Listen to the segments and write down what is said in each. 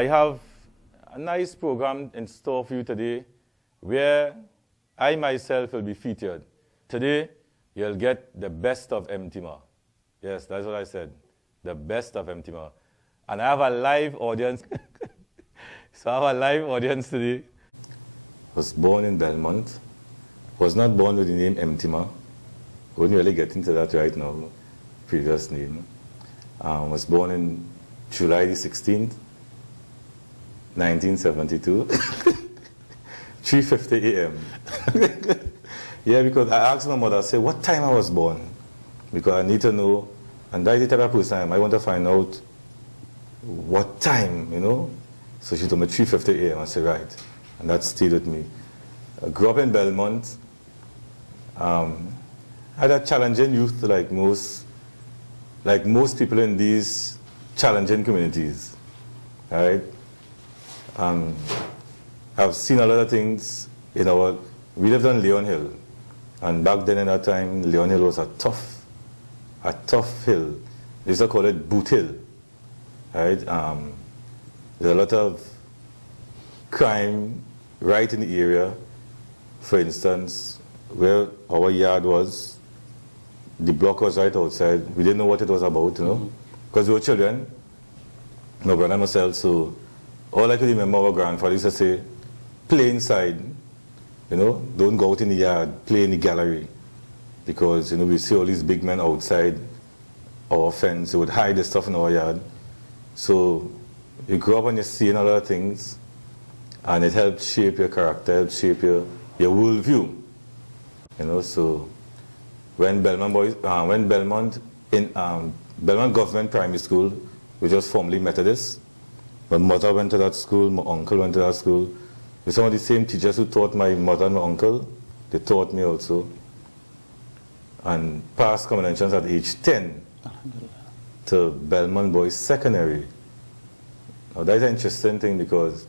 I have a nice program in store for you today where I myself will be featured. Today, you'll get the best of Mtima. Yes, that's what I said. The best of Mtima. And I have a live audience. So I have a live audience today. Was born in Belmont. Was not born with the name Mtima. Wouldn't really get into that right now. Previous name. Was born in July the 16th, 1972. 3:50 a.m. Yeah, because I asked my mother, I said, what time I was born? Because I need to know, and that's the type of person I want to find out what time, you know. So she told me 3:50 a.m. I said, right. And that stayed with me. I grew up in Belmont. I had a challenging youth like most people in these challenging communities, right? I've seen a lot of things, you know. We lived on Leon Hill, and back then in that time, Leon Hill was a tough hill. They used to call it Boot Hill, right? There's a lot of crime right in the area. For instance, where our yard was, the block was right outside. We didn't know what it was about, you know, because we were children, my brother and myself. So all I could remember, our grandfather used to say, play inside, you know, don't go out in the yard, play in the gallery. Because, you know, we see all these big men outside our fence, they would hide the stuff in our yard. So you grow up and you're seeing a lot of things, and it helps shape your character, helps shape your worldview. You know, so when Belmont Government Primary School, which was formerly Methodist, my mother went to that school, my uncle went to that school. With some of the same teachers who taught my mother and my uncle, they taught me also. And passed common entrance at age 10 to Belmont Boys Secondary. Now that's an interesting thing, because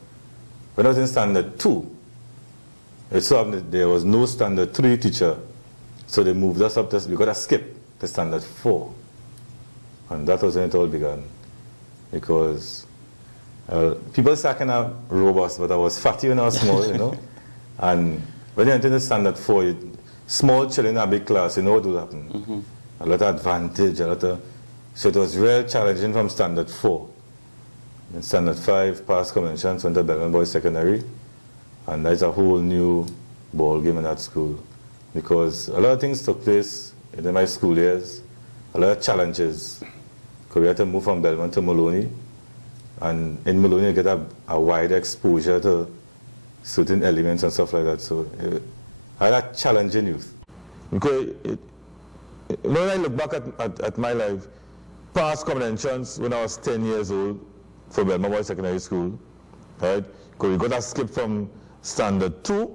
when I was in standard 2, it so happened that there was no standard 3 teacher. So they moved us up to, we got to skip to standard 4. And that was when it all began. Because people say I kind of robust, but I was fatty when I was small, you know. And when you enter the standard 4, small children in a big class, you know what will happen. A lot of advantage, so it was real challenging from standard 4. In standard 5, passed common entrance, went to Belmont Boys Secondary. And that's a whole new ball game in that school. Because a lot of things took place in my school years, a lot of challenges. Because we had to move from Belmont to Maloney. And in Maloney, you get a wider exposure to certain elements and stuff like that. So I had a challenging youth. Because when I look back at my life, past common entrance when I was 10 years old for Belmont Boys Secondary School, right? Because we got to skip from standard 2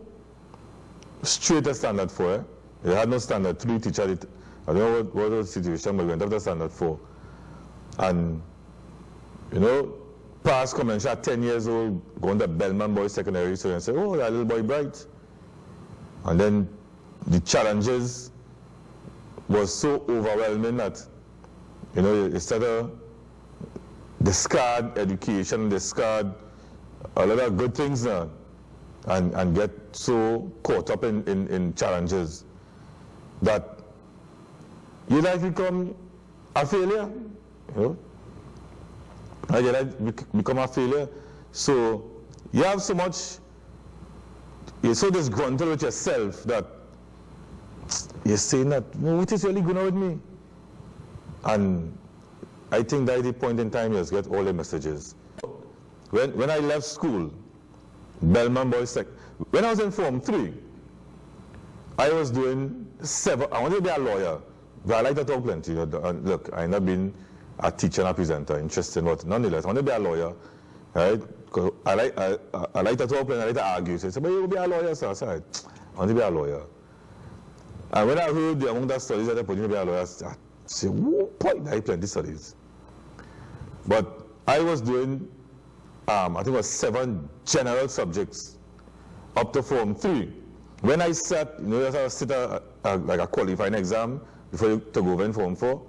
straight to standard 4. They had no standard 3 teacher. I don't know what was the situation, but we went up to standard 4. And, you know, past common entrance at 10 years old, going to Belmont Boys Secondary, so you say, oh, that little boy bright. And then the challenges was so overwhelming that, you know, you start to discard education, discard a lot of good things now, and get so caught up in challenges that you like become a failure, you know? And you like become a failure. So you have so much, you're so disgruntled with yourself that you're saying that, well, what is really going on with me? And I think that at the point in time you just get all the messages. When I left school, Belmont Boys when I was in Form 3, I was doing I wanted to be a lawyer, but I like to talk plenty. Look, I've not been a teacher and a presenter, interesting, but nonetheless, I want to be a lawyer, right? Because I like to talk plenty, I like to argue. So I said, but you will be a lawyer, sir. I said, I want to be a lawyer. And when I heard among the studies that they put in to be a lawyer, I said, whoa, point, I have plenty studies. But I was doing, I think it was 7 general subjects up to Form 3. When I sat, you know, I sit like a qualifying exam before you to go over in Form 4,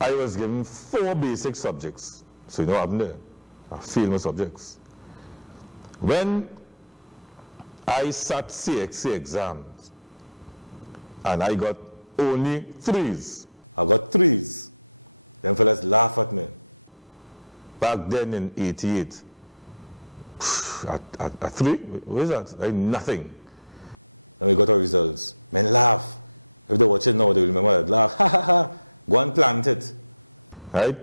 I was given 4 basic subjects. So you know what happened there? I failed my subjects. When I sat CXC exams, and I got only 3s. I got 3s. Them fellas laugh at me. Back then in 88, at 3, what is that? Like nothing. And we got our results. Men laugh. If they watch it now, they will remember that. Laugh. Ha ha ha. Go and plant it. Right?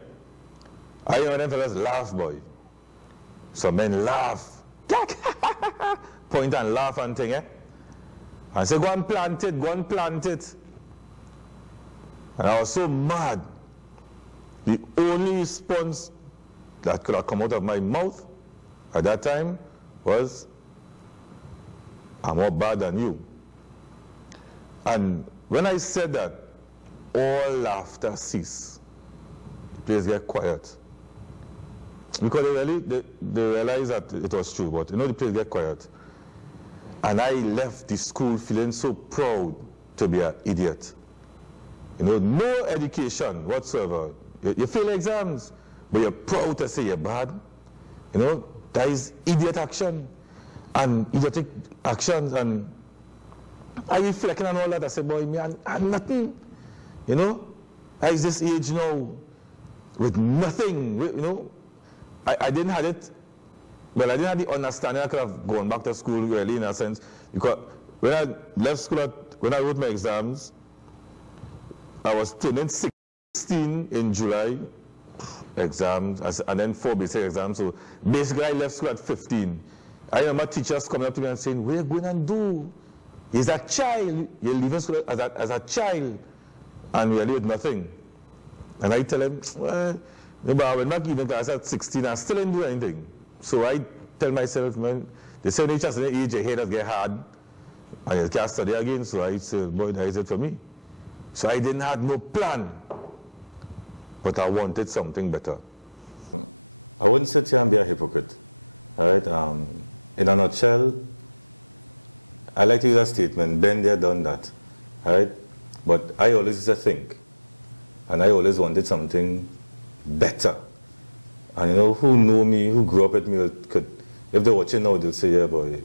I know them fellas laugh, boy. So men laugh. Point and laugh and thing, eh? And say, go and plant it, go and plant it. And I was so mad. The only response that could have come out of my mouth at that time was, I'm more bad than you. And when I said that, all laughter ceased. The place get quiet. Because they realized that it was true, but the place get quiet. And I left the school feeling so proud to be an idiot. No education whatsoever. You fail exams, but you're proud to say you're bad. That is idiot action and idiotic actions. And I reflecting on all that. I said, boy, me, I'm nothing. I is this age now with nothing. I didn't have it. Well, I didn't have the understanding I could have gone back to school really in a sense. Because when I left school, when I wrote my exams, I was turning 16 in July, exams, and then 4 basic exams. So basically I left school at 15. I remember teachers coming up to me and saying, what are you going and do? He's a child. You're leaving school as a child. And really with nothing. And I tell them, well, but I went back even class at 16, I still didn't do anything. So I tell myself, man, they say when you just in the age, your head get hard, and you can't study again. So I said, boy, that is it for me. So I didn't have no plan, but I wanted something better. I wouldn't sit here and be a hypocrite. All right? In a nutshell, I like to use a statement, been there, done that. All right? But I always used to think, and I always wanted something better. And who know me, who grew up with me, if they're watching now, they'll say, yeah, boy,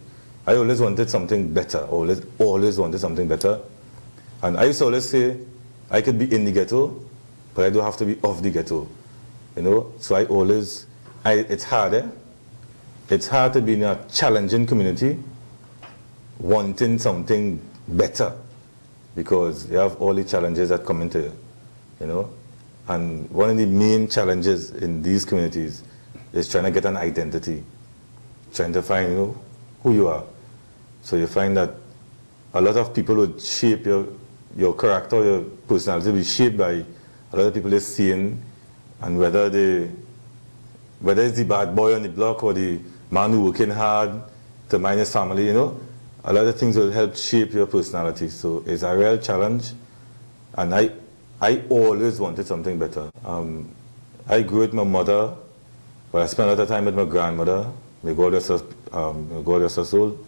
I always wanted something better, always wanted something better. And I used to always say, I could be in the ghetto, but I don't have to be of the ghetto. So I always, it's hard, eh? It's hard to be in a challenging community, wanting something better, because you have all the challenges that come into it, And one of the main challenges in these communities is trying to get an identity, trying to find, who you are. So you find that a lot of people would shape your character, your personality will be shaped by a lot of people they're seeing, and whether it's the bad boy on the block or the man who working hard to mind his family, a lot of things will help shape your personality. So it's a real challenge, and I always wanted something better. I grew with my mother, but I spent a lot of time with my grandmother, may God rest her soul,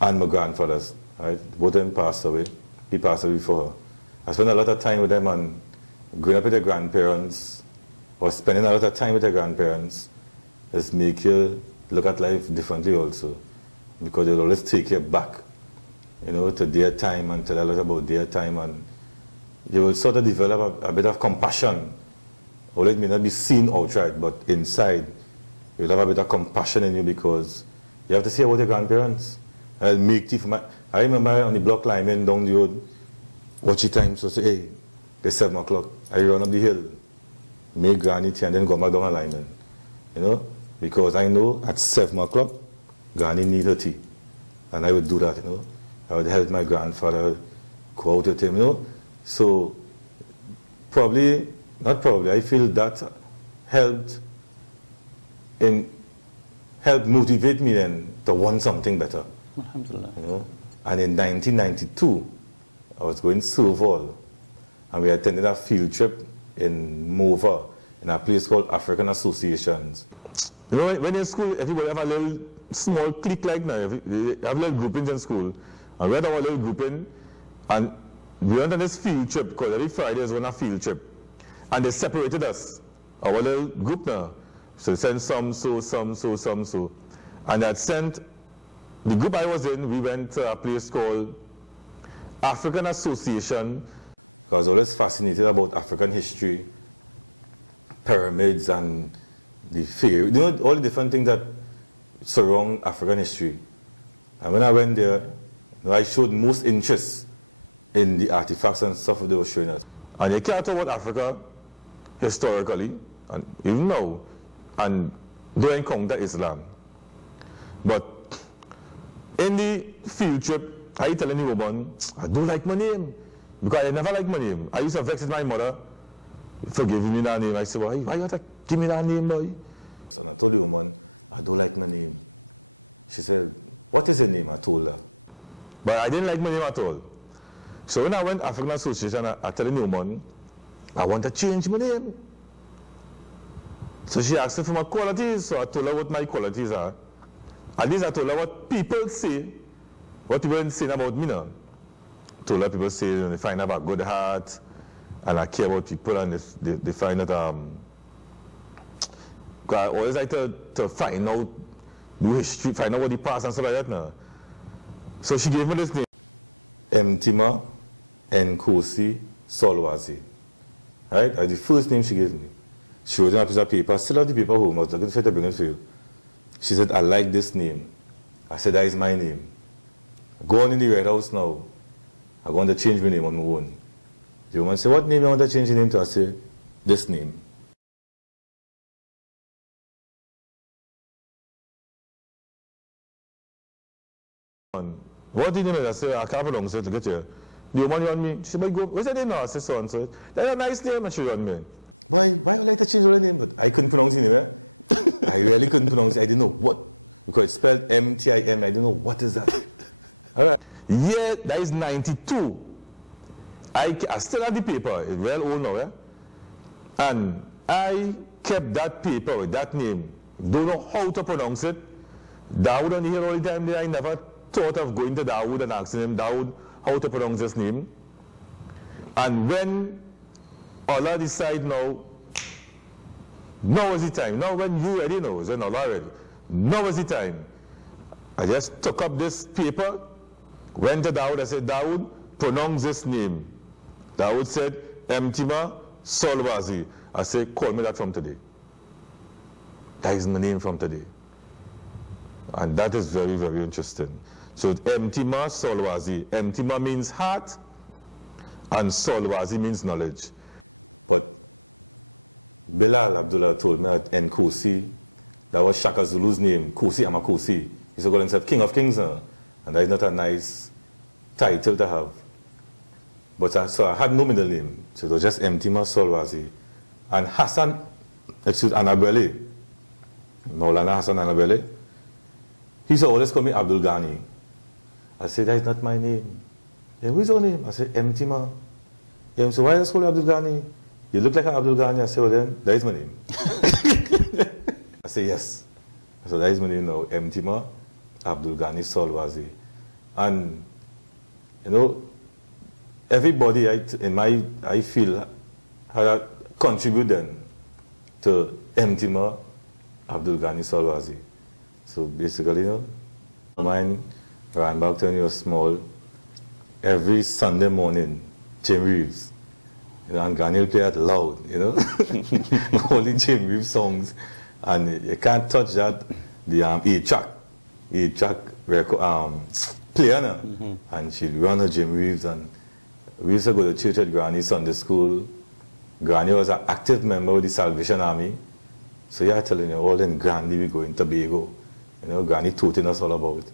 and my grandfathers. Right? Both of them passed away. He passed away before her. I spent a lot of time with them, and growing up with their grandparents, or spending a lot of time with their grandparents, just make you look at life differently also, because they'll always take you back, to their time and tell a lot about their time, and you will sort of develop a bit of compassion. Although it may not be seen outright, but inside, you'll have a bit of compassion in you, because you have to see about your grandparents. I'll make tea for I remember on the block climbing down the road, watch the time, so say, hey, it's 7 o'clock. I run up the hill, make granny tea, and then go back down alignment. Because I know at 7 o'clock, granny need her tea. And I would do that, I would help my grandfather, go out with him, So, I feel that helped motivate me then to want something better. Alhamdulillah. And in 1992, I was going Serval, and we attended a field trip in Mova, in a place called African Associations. When you're in school, everybody have a little small clique like now. You have little groupings in school. And we had our little grouping, and we went on this field trip, because every Friday is on a field trip. And they separated us, our little group now. So they sent some so. And that sent, the group I was in, we went to a place called African Association. I was always fascinated about African history, pyramids and the fair, you know, all the different things that surround African history. And when I went there, you know, I showed most interest in the artifacts and stuff they were showing us. And you can't talk about Africa historically, and even now, and don't encounter Islam. But in the field trip, I tell any woman, I don't like my name, because I never liked my name. I used to vex with my mother, forgive me that name. I said, why you have to give me that name, boy? So I told the woman, I don't like my name. She said, what is your name? I told her. But I didn't like my name at all. So when I went to African Association, I told the woman, I want to change my name. So she asked me for my qualities, so I told her what my qualities are. At least I told her what people say, what people say about me now. I told her people say, you know, they find out about good heart, and I care about people, and they find that, I always like to find out the history, find out what the past and stuff like that now. So she gave me this name. Mtima Nkosi Solwazi. Right? That's the first name she gave me. She wrote on a piece of paper. I still have the paper home. I was looking for it to bring it for you. She said, I like this name. I said, that is my name. Go on in the Red House now. I'm going to change my name on my own. The woman said, what name you want to change your name to? I said, this name. What did you mean? I said, I can't pronounce it to get here. The woman on me, she said, but go, what's your name now? I said, so and so. That's a nice name, and she on me. Why would you like to change your name? But I couldn't pronounce it anyway. I really couldn't pronounce it. I didn't know what. Because it's spelled M-T-I-M. I didn't know what is that. All right. Yeah, that is 92. I still have the paper. It's well old now, eh? And I kept that paper with that name. Don't know how to pronounce it. Dawood on the hill all the time there. I never thought of going to Dawood and asking him, Dawood, how to pronounce this name. And when Allah decide now is the time. Now when you ready now, when Allah ready. Now is the time. I just took up this paper, went to Dawood, I said, Dawood, pronounce this name. Dawood said, Mtima Solwazi. I said, call me that from today. That is my name from today. And that is very, very interesting. So Mtima Solwazi. Mtima means heart, and Solwazi means knowledge. But Bilal Abdullah told me that Nkosi, that was Shaka Zulu's name. Kosi Amakosi. He used to call himself King of Kings now. And that is not a nice title to have. But so I had no middle name. So it was just Mtima Solwazi. And Hassan, Anabele, Maulana Hassan Anabele, he used to always call me Abdul Ghani. I said, that is not my name. Yeah, who's your name? I said, Mtima. Yeah, so why is it called Abdul Ghani? You look like an Abdul Ghani. I said, well then, that is my name. I said, yes. So that is my name now, Mtima Abdul Ghani Solwazi. And, you know, everybody I feel had contributed to Mtima Abdul Ghani Solwazi. So basically, you know, mine ran back to when he was small. Every Sunday morning, Jim Reeves, you know, and Ghani will play it loud, you know, all the Jim Reeves songs. And you can't touch that, the 8-track record, player now. And she'd run her Jim Reeves, and we used to go to church at Granny Sunday School. Granny was an active member of the Salvation Army. So yeah, telling you, all in Granny we go in Tobago. You know, Granny taught us all about.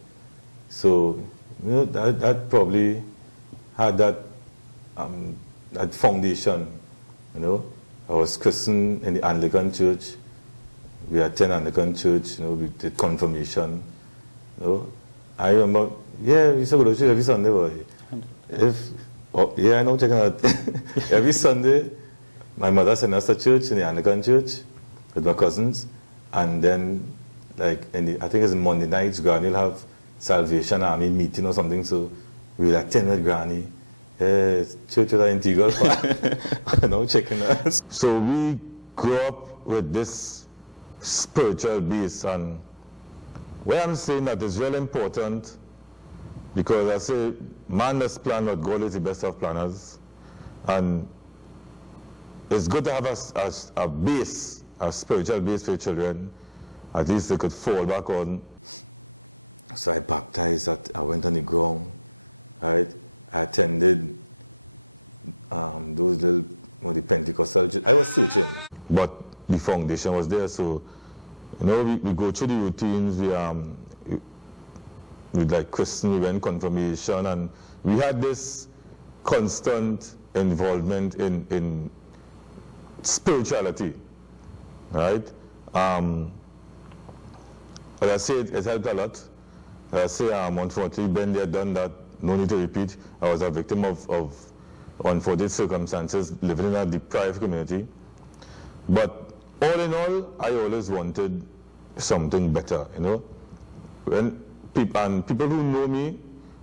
So, you know, that probably had that foundation, you know. I was christened in the Anglican church. We attend Anglican church, you know, we did confirmation. You know. I remember, yeah, we used to go to church every Sunday, boy. Yeah, I know, checking out. Every Sunday, my mother sent us to church, in the Anglican church, with my cousins. And then, like, I think it's Monday nights, Granny will have Salvation Army meeting or something, so we will attend with Granny. Church was an integral part. You know, checking us. So we grew up with this spiritual base. And where I'm saying that is really important, because I say man does plan, but God is the best of planners. And it's good to have a base, a spiritual base for your children. At least they could fall back on. So I baptized, I went on the ground, right? I attended those little, the Pentecostal church. I was searching, but the foundation was there. So, you know, we go through the routines. We like Christian, we went confirmation, and we had this constant involvement in spirituality, right? As I say, it helped a lot. As I say, unfortunately, been there, done that, no need to repeat. I was a victim of unfortunate circumstances, living in a deprived community. But all in all, I always wanted something better, you know. When people who know me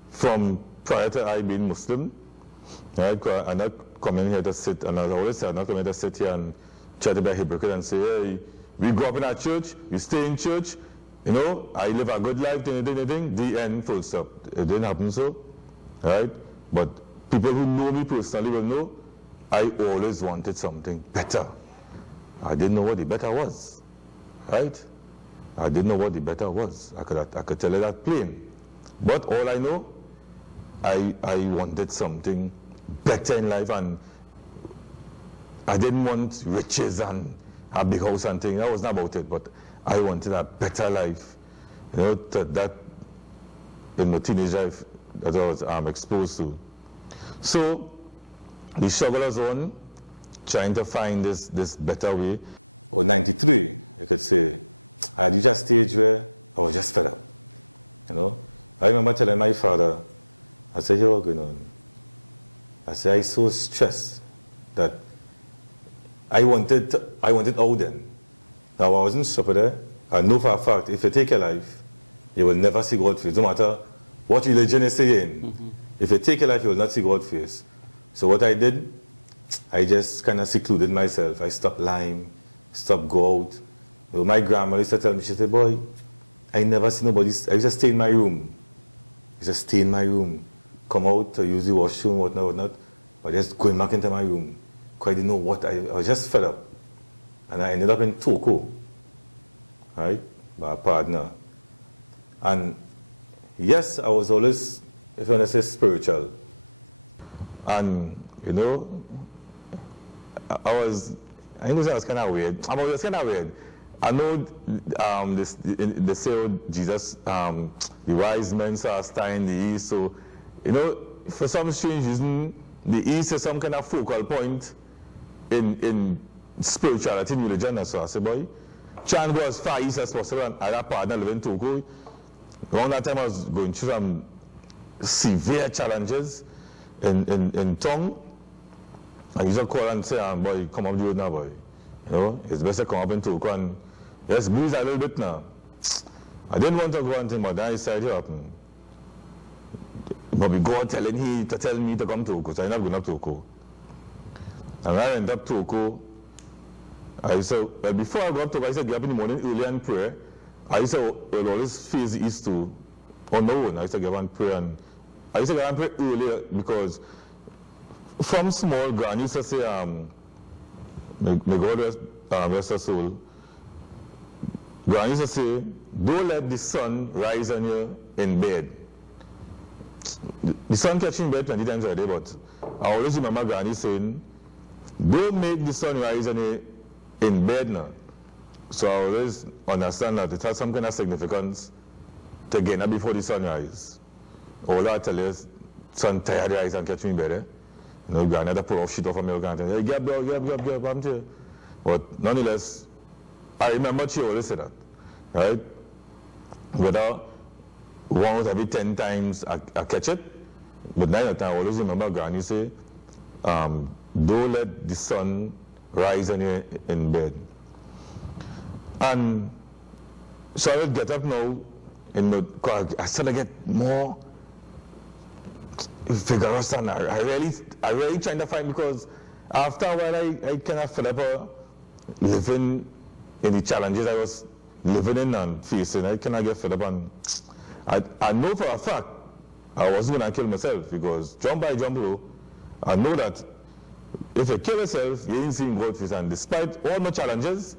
from prior to I being Muslim, right, I'm not coming here to sit, and I always say, I'm not coming to sit here and try to be a hypocrite and say, hey, we grew up in a church, we stay in church, you know, I live a good life, the end, full stop. It didn't happen so, right? But people who know me personally will know I always wanted something better. I didn't know what the better was, right? I didn't know what the better was. I could tell you that plain. But all I know, I wanted something better in life, and I didn't want riches and a big house and things. That wasn't about it, but I wanted a better life. You know, that in my teenage life that I was exposed to. So the struggle was on, trying to find this better way. Or 93, you could say, I had reached a stage where I was just fed up. You know, I remember telling my father, I said, here what's going on? I said, I was so stressed that I wanted out then. Now I wasn't sure there. I know for a fact, if you take your life, you will never see God's face. No matter what religion is saying. Mm-hmm. If you take your life, you will not see God's face. So what I did, I just kind of secluded myself. I stopped lying, stopped go out. You know, my grandma used to tell me, she said, boy, I never see nobody, I used to stay in my room. I used to stay in my room, come out to use the washroom, whatnot, but just going back into my room. Because I didn't know what, I was just fed up. And I ended up in Toko, right, by a partner. And yes, I was always, if you want to say, spiritual. And, you know, I think I was kind of weird. I was kind of weird. I know they say, oh, Jesus, the wise men saw a star in the east. So, you know, for some strange reason, the east is some kind of focal point in spirituality and religion. So I said, boy, try and go as far east as possible. And I had a partner living in Togo. Around that time, I was going through some severe challenges in tongue. I used to call and say, boy, come up the road now, boy. You know, it's best to come up in Togo and just breathe a little bit now. I didn't want to go and think, but then I decided to happen. But God telling me to come to Togo, so I'm not going up to Togo. And when I went up to Togo, before I go up to Togo, I used to get up in the morning early and pray. I used to always face the east to, on my own. I used to get up and pray, and I used to get up and pray earlier because from small, Gran used to say, may God rest her soul. Gran used to say, don't let the sun rise on you in bed. The sun catches in bed 20 times a day, but I always remember Granny saying, don't make the sun rise on you in bed now. So I always understand that it has some kind of significance to get up before the sunrise. All I tell you is, sun tired your eyes and catch me in bed. Eh? You know, Granny had to pull off shit off of milk and say, hey, get up, I'm here. But nonetheless, I remember she always said that, right? Whether one out every 10 times I catch it, but 9 out of 10 I always remember Granny say, don't let the sun rise on you in bed. And so I would get up now, I started to get more vigorous, and I really trying to find, because after a while I kind of fed up living in the challenges I was living in and facing, I cannot get fed up. And I know for a fact I wasn't going to kill myself, because jump by jump low, I know that if you kill yourself, you ain't seeing God face. And despite all my challenges,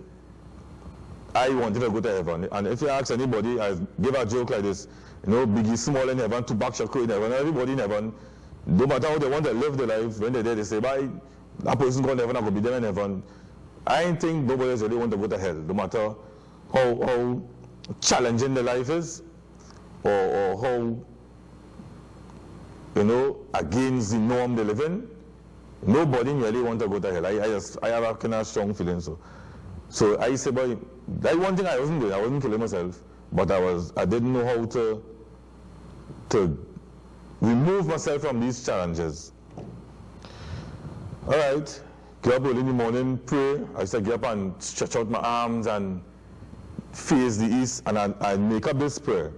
I wanted to go to heaven. And if you ask anybody, I give a joke like this, you know, Biggie Small in heaven, Tupac Shakur in heaven, everybody in heaven, no matter how they want to live their life, when they're there, they say, bye, that person going to heaven, I will be there in heaven. I ain't think nobody else really want to go to hell, no matter how challenging the life is, or how, you know, against the norm they live in. Nobody really want to go to hell. I have a kind of strong feeling so I say, boy, that one thing I wasn't doing. I wasn't killing myself, but I didn't know how to remove myself from these challenges. All right, get up early in the morning, pray. I said, get up and stretch out my arms and face the east, and I make up this prayer.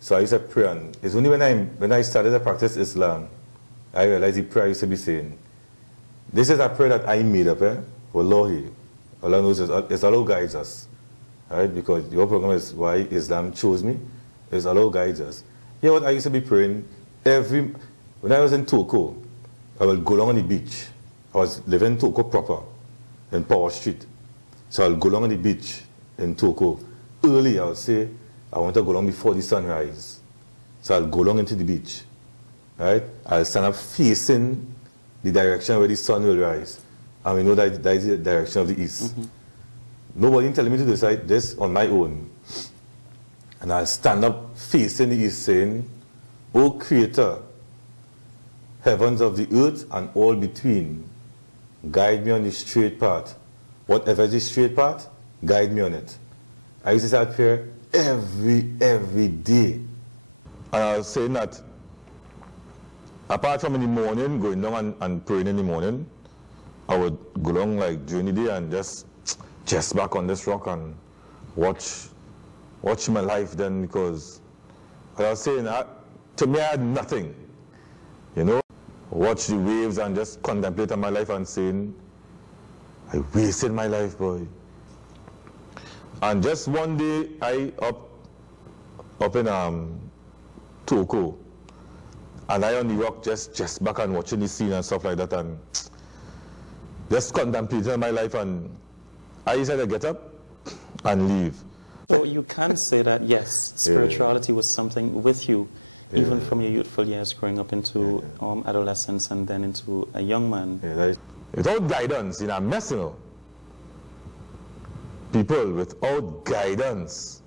So I used to pray, and it's only when I started to practice Islam, I realized the prayer I used to be saying. This is a prayer that I made up, Wallahi. Allah knows it's Allah who guides us. Right? Because your program is why Islam chose me. It's Allah who guides us. You know what I used to be praying? When I was in Toko, I would go along on the beach. I was living in Toko proper, in Power Street. So I'll go along on the beach in Toko. Early, I would say, I want to go along before the sunrise. So I'll go along into the beach. Right? I'll stand up facing the direction where the sun will rise. And we know that is the direction of the east. Mm-hmm. Nobody telling me to decide this on my own. And I'll stand up facing the east saying, O Creator, heavens of the earth and all between, guide me on the straight path. Whatever is the straight path, guide me on it. I used to say that prayer every day. And I was saying that apart from in the morning, going down and praying in the morning, I would go along like during the day and just back on this rock and watch my life then, because I was saying that to me I had nothing. You know, watch the waves and just contemplate on my life and saying, I wasted my life, boy. And just one day I up in Toko, and I on the rock just back and watching the scene and stuff like that, and just contemplating my life, and I decided to get up and leave. So you can say that, yes, spirituality was something with you, even from your youthful years growing up into adolescence and then into a young man. Without guidance, in a mess, you know. People without guidance,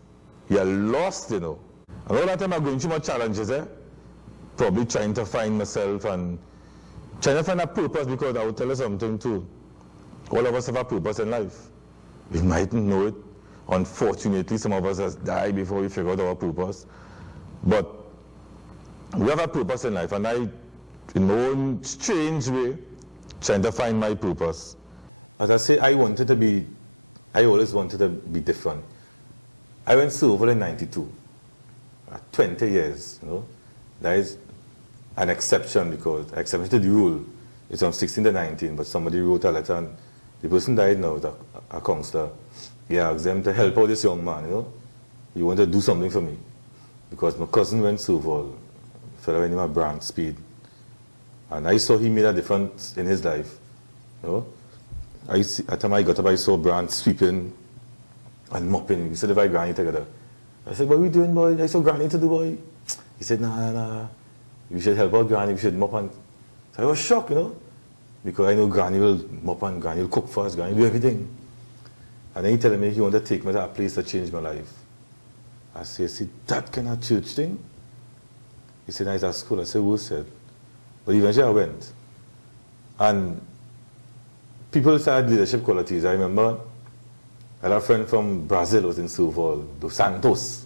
you're lost, you know. And all that time I'm going through my challenges, probably trying to find myself and trying to find a purpose, because I will tell you something too. All of us have a purpose in life. We mightn't know it. Unfortunately, some of us has died before we figure out our purpose. But we have a purpose in life, and I, in my own strange way, trying to find my purpose. As I say, I always wanted to be different. I went silver in 92. 20 years, you know. That is an exception, because exception to the rule is from 16 to 19, but somebody wrote a letter and the person died now, a counselor. He asked them to help out this young man, you know. You want to do something for me. Because my cousin went silver, a fellow named Brand Speed. And I saw he made a difference in his life. You know. At the time I got up, I saw Brand sweeping and mopping. We said, if I granny together. I said, what are we doing, boy? I saw granny to do, boy. He said, nah. We should help out granny, we should mop. And so I was shocked, you know. Because I know granny will mop and granny will cook for us, granny will do everything. And then he told me he wanted to take me to a place to change my life. I said, see, that kind of church thing? He said, no, it's at school. I said, who said? But eventually I went. And people started leadership qualities. I remember I had a friend from Brazil who was in Silval, Dos Santos.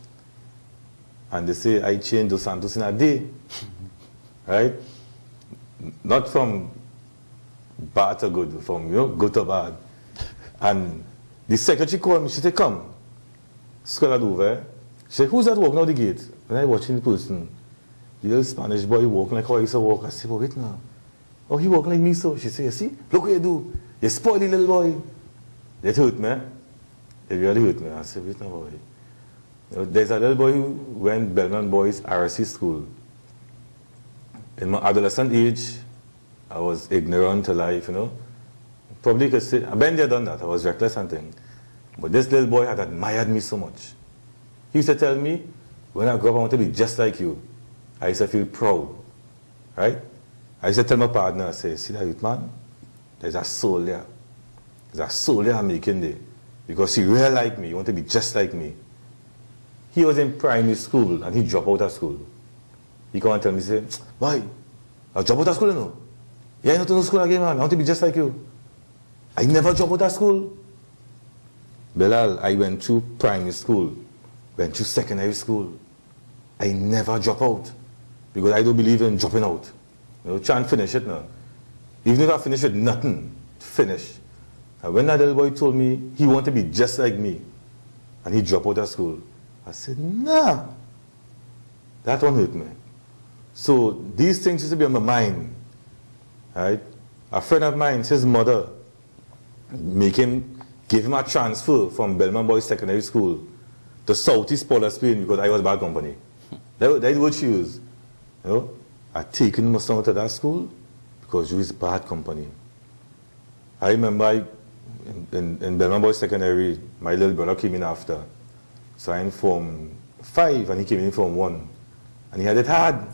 And they say, I changed Dos Santos in a day. Right? Not from bad to good, from, you know, good to bad. And the secretary called me, she said, come. Scholar over. She said, who's that walking out the gate? When I watching the person, the little Spanish boy walking like how I used to walk. I said, well, wait now. Oh, he walking like me, so. She said, you see, look what you do. You spoil the little boy. That hurt me. It really hurt me. I said, wait no boy. You know, there's a little boy who went Belmont Boys RC school. In my adolescent age, I was ignorant to life, you know. Probably could say, I've been there, done that. I was reckless and thing. But this little boy had admired me so much. He used to tell me, when I grow up, I want to be just like you. I used to feel proud, right? I used to tell my partner, I say, see that youth man? There's a soul there. There's a soul there I'm making there. Because he really like me, he want to be just like me. He was in primary school and he dropped out of school. He come and tell me, say, boy, I'll drop out of school, you know. Yeah, I not to no school again, man. I want to be just like you. I never drop out of school. Belal, I went through primary school, went through secondary school. I never drop out because I don't believe in dropping out. You know, try and finish it now. Even if I finish with nothing, finish. And when that little boy told me he wanted to be just like me and he dropped out of school, I said, nah. That one hurt me. So these things used to be on my mind. Right? A friend of mine, his mother, gave him a transfer from Belmont Boys Secondary School to Southeast Polar Spain because I was bad company. That's what she used. You know, I taken my son to that school because you was bad company. I remember in Belmont Boys Secondary, my little brother came in after. So I'm Form 5 and he came in Form 1. And he had it hard.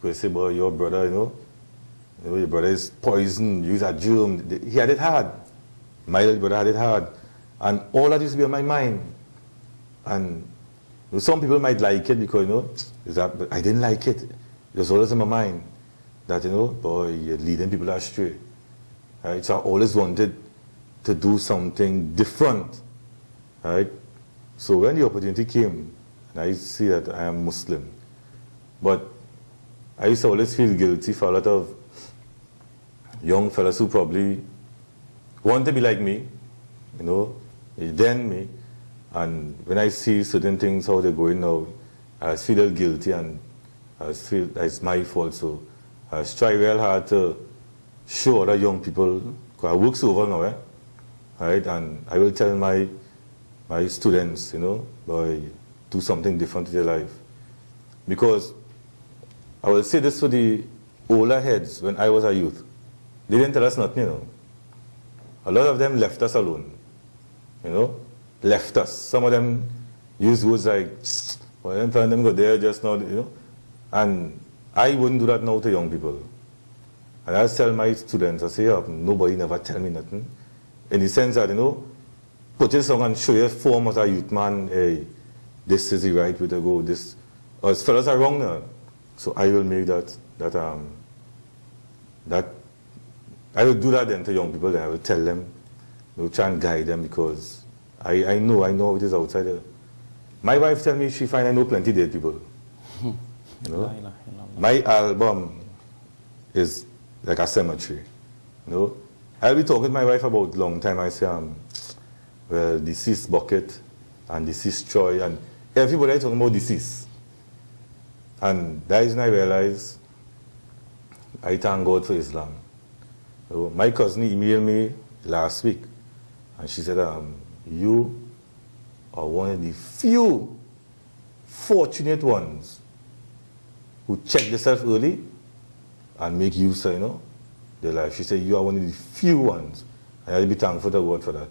Because he said, boy, your brother, you know, your brother is poison, use a germ. He had it hard. My little brother had it hard. And all that used to be on my mind. And you know, some people might like it because, you know, but I didn't like it. It was always in my mind that, you know, boy, you're leading people astray. Right? So I always wanted to do something different. Right? So when the opportunity came, and I see that I am Muslim, but I used to always feel guilty for a lot of young fellas who probably want to be like me, you know, then me, and when I see certain things, how they're going now, I feel a little guilty and I feel that it's my fault. So I try real hard to show other young people, because I work so over now, right? And I will tell my students, you know, boy, do something different with your life. Because I will say this to the older heads when I was a youth. They didn't tell us nothing, you know. A lot of them left us alone, you know, left us. Some of them used words like, well, I'm telling them go there just now, you know. And I wouldn't do that now to young people. And I tell my students, I say, oh, nobody never tell me nothing. In the sense that, you know, put this on and show your form as a youth man, hey, this is the right way to go, this, or as fellas are wrong now. So I will make that I will do that then to young people, then I will tell them, you know, try and guide them because I know how it is outside there. My wife tell me she find I know plenty dead people. You know? My album is like a cemetery. You know? I'll be talking with my wife about a long time. I say, well, deceased bucket and deceased Troy, and everybody talking about deceased. And that is when I realized I thank God for Islam. So my cousin emailed me last week and she said, you are one of the few fortunate ones who check themselves early and make use of, you know, their life. She said, you are one of the few ones. And I'll be thankful to God for that.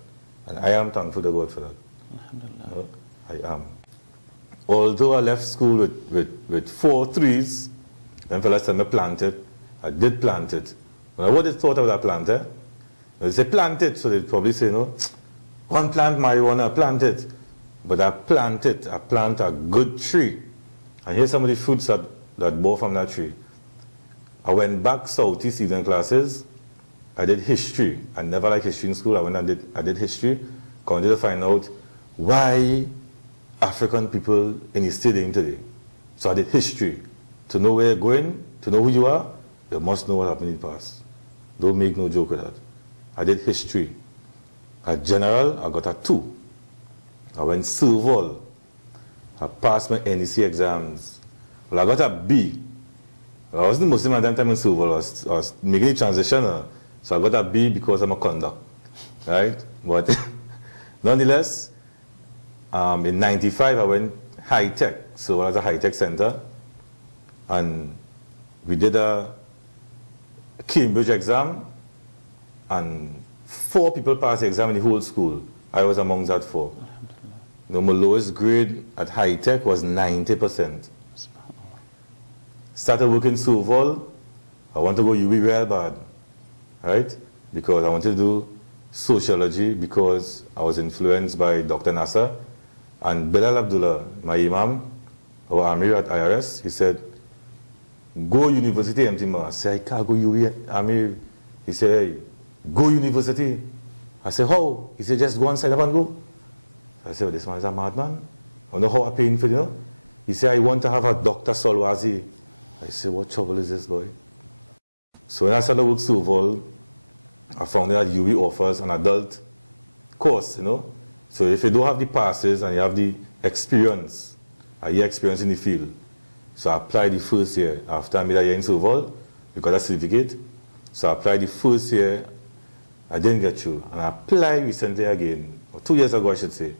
And I am thankful to God for that. Alhamdulillah. You know, I am. Although I left school with 4 3s, then fellas said me plant it. I did plant it. But what they thought of that plant, eh? They say plant it, so they'd probably say, no, one plant marijuana, plant it. But I plant it, I plant a good tree. And here's some of the fruits that bore from that tree. I went back Southeast evening classes. I did history. I never liked history in school. I did history. Wanted to find out why African people in the state are today. So I did history. To know where you're going, to know who you are, you must know what happened in the past. Don't make no joke with that. I did history. At general, I got a 2. I went civil. I passed my NEC exams. Well, I got a B. I wasn't Muslim at that time in civil. I was making a transition. So I got a B because I'm a conduct. Right? But Nonetheless, in 95, I went high-tech. So I was a high-tech center. And we did a Cambridge exam. And 4 people passed the exam in the whole school. I was among that 4. You know, my lowest grade at high-tech was 90%. Started working Suval. I want to go UB real bad, right? Because I wanted to do sociology because I was influenced by Dr. Nasser and Bilal Abdullah, my imam, our Amir at IRS. He said, go university, Mtima. I said, I can't go UB, Amir. He said, hey, go university. I said, how? He said, just go and sign up and go. I said, well, this man is a madman. I know how I'm paying for it, you know? He said, I want to have a Dr. Solwazi. I said, what trouble is this, boy? So when I started work Suval, I found that UB offers an adult course, you know? So if you don't have the passes and you have the experience, a year experience in the field, so I applied the first year after I made a year in Suval, because a certificate. So I applied the first year, I didn't get through. And I applied recently again, or 2 years ago I should say.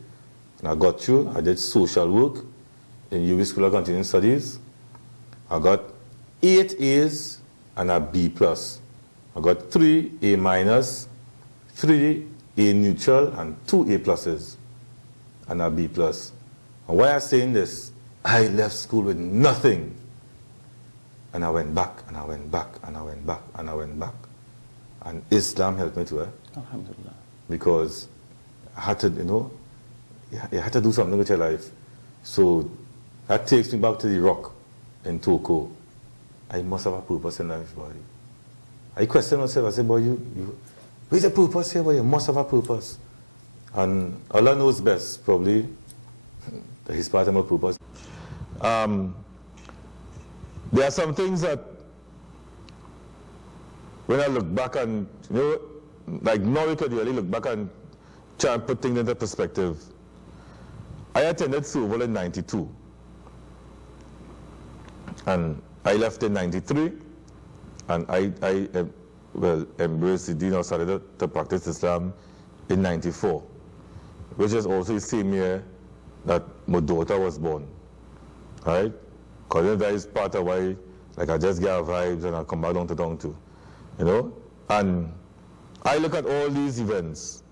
And I got through, I did social work in UB School of Continuing Studies. I got 8 A's and a B+. I got 3 A-, 3 A neutral, and 2 A+, and a B+. And why I'm saying this, I left school with nothing. And I went back, and I went back, and I went back, and I went back. And Islam helped me to it. Alhamdulillah. Because I had to, you know, you had to do something with your life. So that takes me back to the rock in Toko. I must have a purpose in life, boy. I question myself, I say, boy, where's the purpose here, boy? You must have a purpose. And Allah knows best, probably, that He's part of my purpose. There are some things that, when I look back and, you know, like now we could really look back and try and put things into perspective. I attended Suval in 92. And I left in 93. And I embraced the deen or started to practice Islam in 94. Which is also the same year that my daughter was born. Right? Because that is part of why, like, I just get vibes and I come back down to town too. You know? And I look at all these events.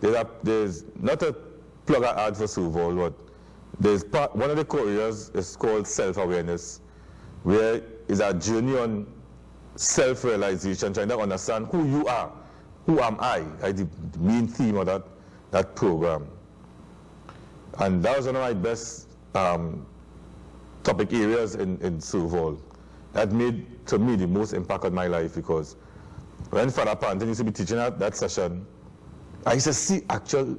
There's not a plug I add for Suval, but there's one of the core areas is called self-awareness, where is a journey on self-realization, trying to understand who you are, who am I, like the main theme of that program. And that was one of my best topic areas in Suval. That made, to me, the most impact on my life, because when Father Panton used to be teaching at that session, I used to see actual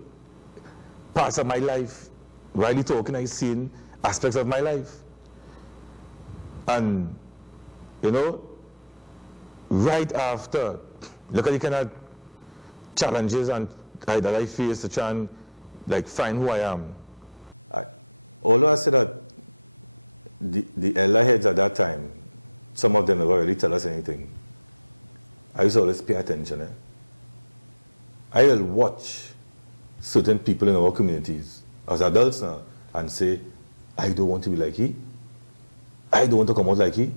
parts of my life. While he talking, I seen aspects of my life. And, you know, right after, look at the kind of challenges and that I face to try and, like, find who I am. Although I said that the elder heads at that time, some of them never really tell us anything, I used to always pay attention. I will watch certain people in our communities as adults now and say, I don't want to be like he. I don't want to come out like he. You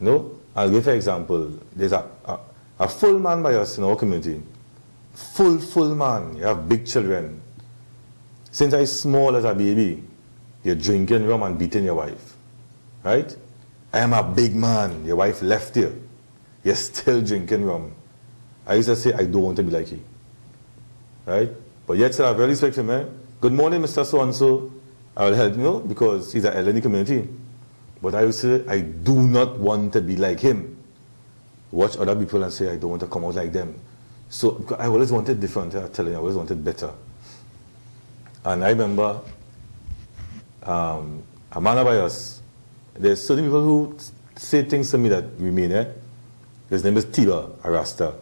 know, I'll give you an example. There's a full man by us in our community. Full man. You have big children. Since I was small as a baby, you're drinking rum and beating your wife. Right? I am a big man. Your wife left you. You're still drinking rum. I used to say, I don't want to be like he. Right? But yet, still, I have very respect for him. Good morning, Mr. So-and-so. I will help you, because he's an elder in the community. But I used to say, I do not want to be like him. Watch other people and say, I don't want to come out like them. So I always wanted different. I'm telling you, I always wanted better. And I remember a man by us. There's certain people who say things to me that remain. His name is Tiba, a Rasta.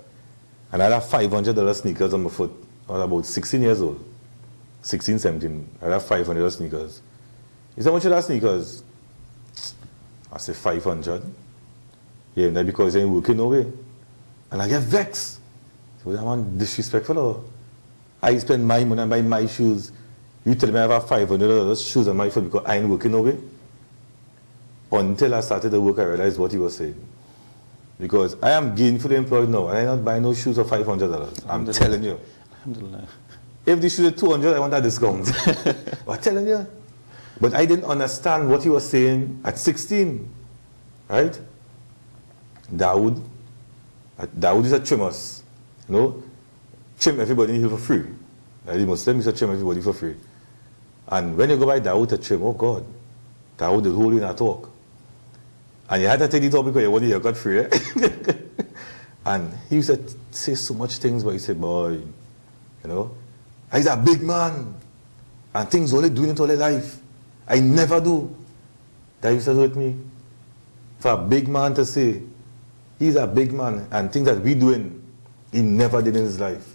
And I had $500 sneakers on my foot. I was about 16 years old. 16, 17. I had $500 sneakers. He said, how much are those sneakers? I said, 500. Yeah, that because they ain't working no way. And I get vexed. So that man disrespectful. Or? I spend my money and buy my shoes. You tell me I have $500 shoes on my foot because I ain't working no way. Until I started to work, I realized what he was saying. Because I am gainfully employed now, and I'm not buying no shoes for $500. I'm telling you. Alhamdulillah. If the shoes are $200, I want that discount. I'm telling you. But I didn't understand what he was saying at 16. Right? Dawood is a trimmers. You know? Trim everybody in here for free. Like the Muslims used to trim everybody for free. And when you go by Dawood to trim, oh God, Dawood is holding a talk. And you had to take the talk because you wanted your cut free. Eh? And he used to say so much things, but he said, boy, you know, he's a big man. And things only doing it all his life. I never do. That used to hurt me. For a big man to say, he's a big man, and things that we doing, he never did in his life.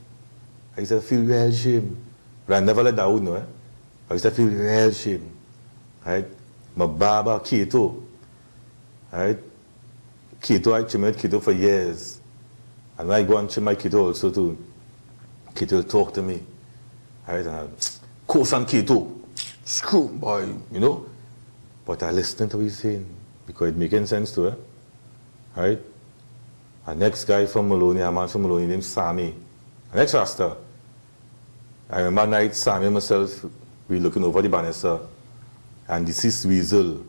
I used to feel real shame. But I never let Dawood know. Eh? I used to feel real shame. Right? My barber, Kato. Right? Kato, I trimmed Kato for years. And when I go and trim my Kato also too, Kato will talk to me. Right? And course on Kato. Screw, boy, you know. But I listen to what he's saying because it's making sense to her. Right? Our next guy from Maloney, a man from Maloney named Sammy. Our next Rasta. I remember night, Sammy and myself, we looking over the banister, and deceased Weasel,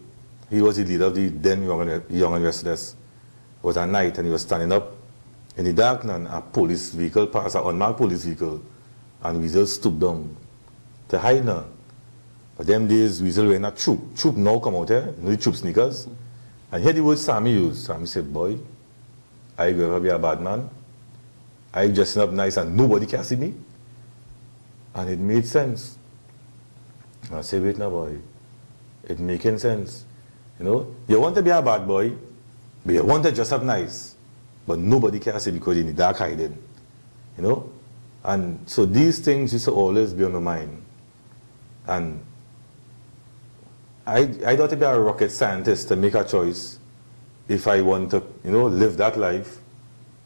he was the leader of the then Young and Restless. It was a night, and he was standing up in the dark, and a police vehicle passed, an unmarked police vehicle, and Weasel stooped down to hide now. But them days, Weasel wearing a troop. Troop now come out here, you know the troop sneakers. And here the word Sammy used. Sammy said, boy, I will ever be a bad man. I dressing up nice and nobody can see me. And it made sense. And I said, wait now, boy. It making sense. You know, you want to be a bad boy, but you want to dress up nice. But nobody can see because you're in the dark hiding. You know? And so these things used to always be on my mind. And I don't have to be a rocket scientist to make a choice if I want to, you know, live that life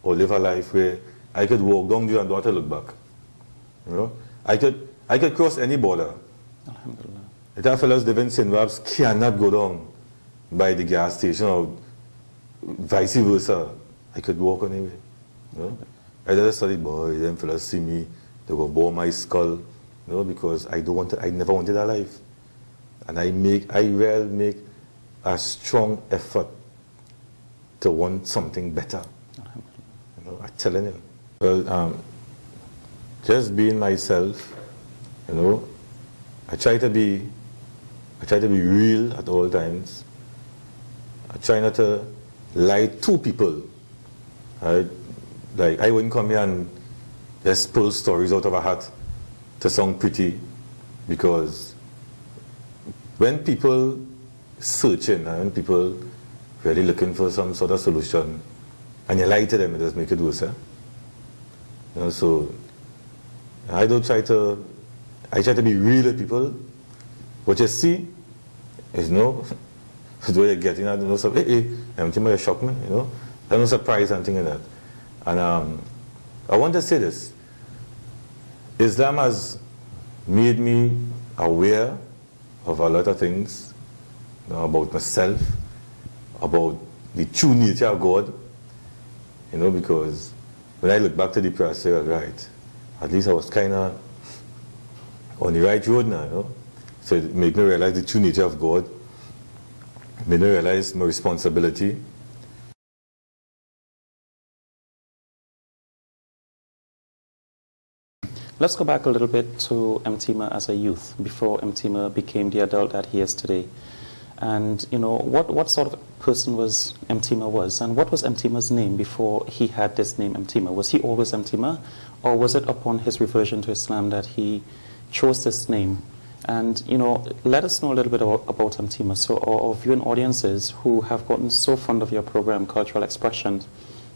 or live a life where I could walk down there and don't have to look back. You know? I could cross any border. Alhamdulillah. The fellows living in Sinwabs cannot go down by the gas station or vice versa. I could walk anyway. You know? I just studied, boy, them fellows see me, they will bore my skull, you know, because I never wanted that life. And I will make a strong effort to want something better. You know, I'm telling you. Well, just being myself, you know, I try to be real at all times. I try not to lie to people. Like I wouldn't come here and just pull stories out of a hat to sound pretty, because when people searching and when people really looking for some sort of solution and you lie to them, it just make it worse. Eh? You know, so I try to be real with people. What you see is no, it's where you're getting at, you know, so hey, Mtima, you shock me, you know. There's no surprise and things like that. And I want to say this. Islam has made me aware of a lot of things, you know, about myself, about the true nature of God, you know, because when I look back to the past, I say, right, at least I was kind of on the right road now, you know. So it made me realize the true nature of God, made me realize my responsibility. Let's go back a little bit to Mtima as a youth, before Mtima became the adult that he is today. And, you know, what sort of person was Mtima was? And what was Mtima's name before he had this name Mtima? Was he always Mtima? Or was it upon his reversion to Islam that he chose this name? And, you know, let us know a little bit about Mtima. So our viewing audiences who have gotten so fond of your program, Cultural Expression,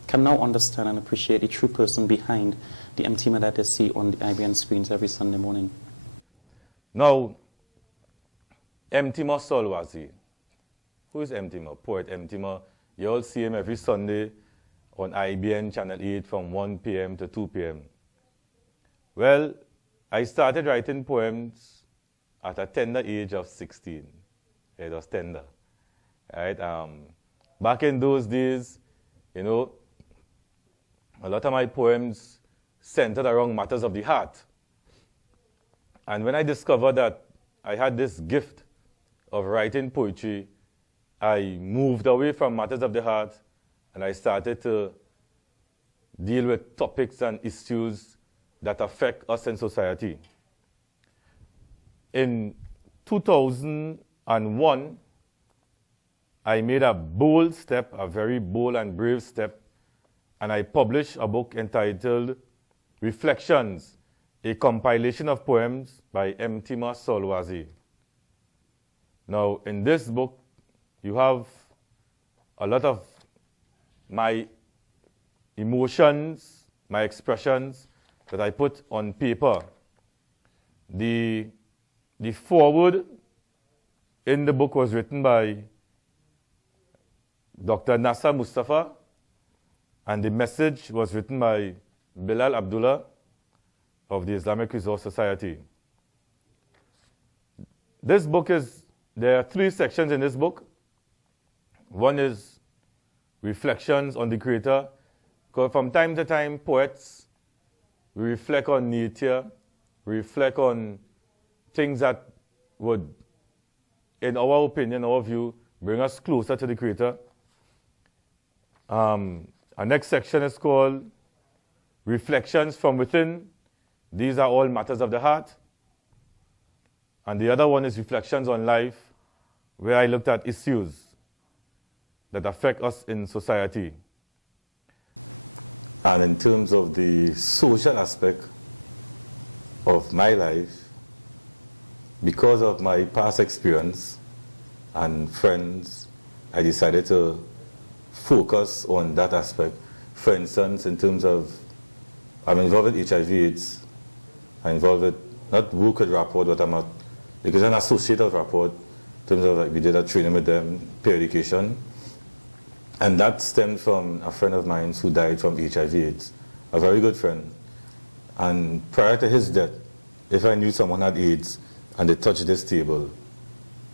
can now understand and appreciate the true person behind the Mtima that they see on the IBN screens every Sunday morning. Now, Mtima Solwazi. Who is Mtima? Poet Mtima. You all see him every Sunday on IBN Channel 8 from 1 p.m. to 2 p.m. Well, I started writing poems at a tender age of 16. It was tender. Right? Back in those days, you know, a lot of my poems centered around matters of the heart. And when I discovered that I had this gift of writing poetry, I moved away from matters of the heart and I started to deal with topics and issues that affect us in society. In 2001, I made a bold step, a very bold and brave step, and I published a book entitled Reflections, a compilation of poems by Mtima Solwazi. Now, in this book, you have a lot of my emotions, my expressions that I put on paper. The foreword in the book was written by Dr. Nasser Mustafa, and the message was written by Bilal Abdullah of the Islamic Resource Society. This book there are 3 sections in this book. One is reflections on the Creator, because from time to time, poets, we reflect on nature, we reflect on things that would, in our opinion, our view, bring us closer to the Creator. Our next section is called Reflections from Within. These are all matters of the heart. And the other one is Reflections on Life, where I looked at issues that affect us in society. And in terms of the social aspect of my life, because of my past experience and friends, I decided to focus on that aspect. For instance, in terms of, I'm involved with HIV/AIDS. I'm involved with, not work with Rapport, but I'm because I'm an associate of Rapport, in terms of, like, we did a training with them, peer education. And that stemmed from a friend of mine who died from HIV/AIDS, a very good friend. And prior to his death, if I knew someone had AIDS and they touched this table,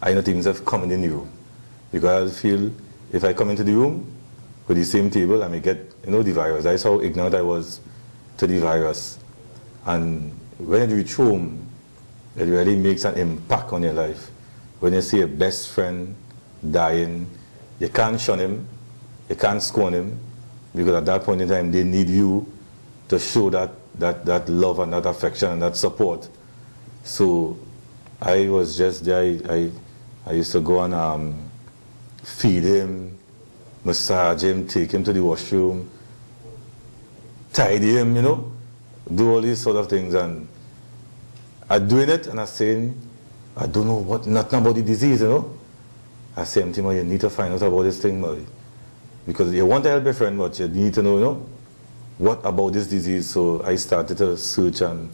I not even have come in the room. Because I feel if I come into the room with the same table, I may get, the virus. That's how ignorant I was to the virus. And when you reach home, it really makes an impact on your life. When you see a best friend dying, you can't shun him, you can't scorn him, because at that point in time, they need you to show that love and that affection and that support. So I was just there. I used to go and feed him, massage him, take him to the washroom, tidy him, do all these sort of things. And I'm doing it, and I'm saying, I don't know nothing about the disease, I say, Mtima, you need to find out about this thing, Murray. Because you want to help your friend, but you need to know, what about this disease. So I started to search, and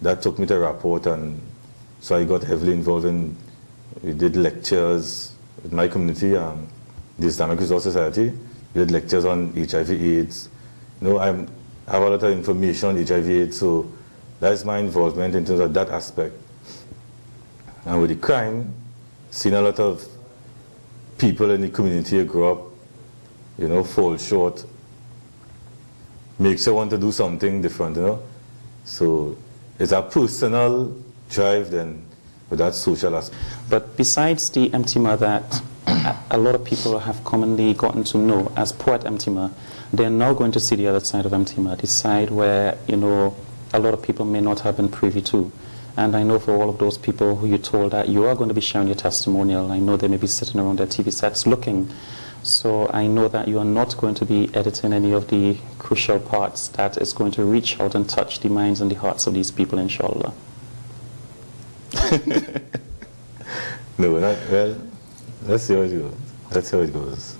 that took me to Rapport, and so I got heavily involved we did lectures with my community, the Islamic Resource Society. We did lectures on HIV/AIDS. I have a lot of information on HIV/AIDS, so that's my involvement in terms of that aspect. And with the crime, seeing a lot of people in the community grow up, fall short, makes you want to do something different, So it's a personal drive then with that social aspect. But besides the Mtima that a lot of people have commonly gotten to know as poet Mtima, they're now going to see the other side of Mtima, the side where, a lot of people may not have been privy to. And I know for all of those people who you told that you are going to be sharing your testimonial, I know they may be sitting around their TV sets looking. So I know that you are not going to be editing any of the crucial parts that is going to reach out and touch the minds and the hearts of these people, inshallah. No, well, let's see how it goes. Let's see how it goes.